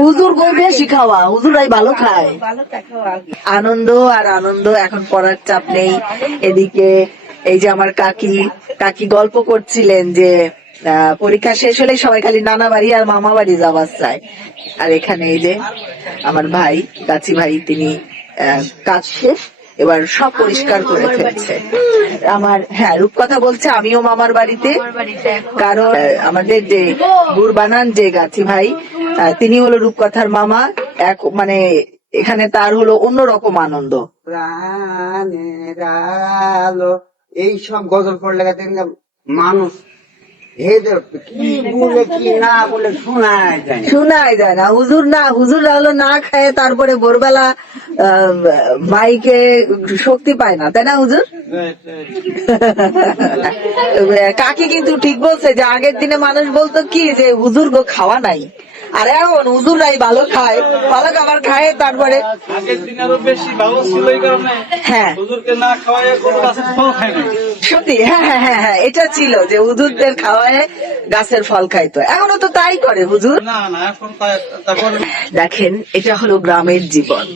হুজুর গো বেশি খাওয়া, হুজুরাই ভালো খায়। আনন্দ আর আনন্দ, এখন পড়ার চাপ নেই। এদিকে এই যে আমার কাকি গল্প করছিলেন যে পরীক্ষা শেষ হলে সবাই খালি নানা বাড়ি আর মামা বাড়ি যাবার চায়। আর এখানে এই যে আমার ভাই, কাছি ভাই, তিনি কাজ শেষ এবার সব পরিষ্কার করে ফেলছে। আমার রূপকথা বলছে আমিও মামার বাড়িতে, কারণ আমাদের যে গুড় বানান যে গাছি ভাই, তিনি হলো রূপকথার মামা। মানে এখানে তার হলো অন্যরকম আনন্দ। প্রাণের আলো এই সব গজল পড়লে মানুষ কি বলে কি না বলে শোনাই যায় না। হুজুর হলো না খায়, তারপরে ভোরবেলা মাইকে শক্তি পায় না, তাই না হুজুর? কাকি কিন্তু ঠিক বলছে যে আগের দিনে মানুষ বলতো কি যে হুজুর গো খাওয়া নাই, আর এখন হুজুরাই ভালো খায়, ভালো খাবার খায়। তারপরে আগের দিন আরো বেশি ভালো ছিল এই কারণে হুজুরকে না খাওয়ায় গাছের ফল খায় না। সত্যি, হ্যাঁ, এটা ছিল যে হুজুরদের খাওয়ায় গাছের ফল খাইতো। এখনো তো তাই করে হুজুর। না এখন তারপরে দেখেন, এটা হলো গ্রামের জীবন।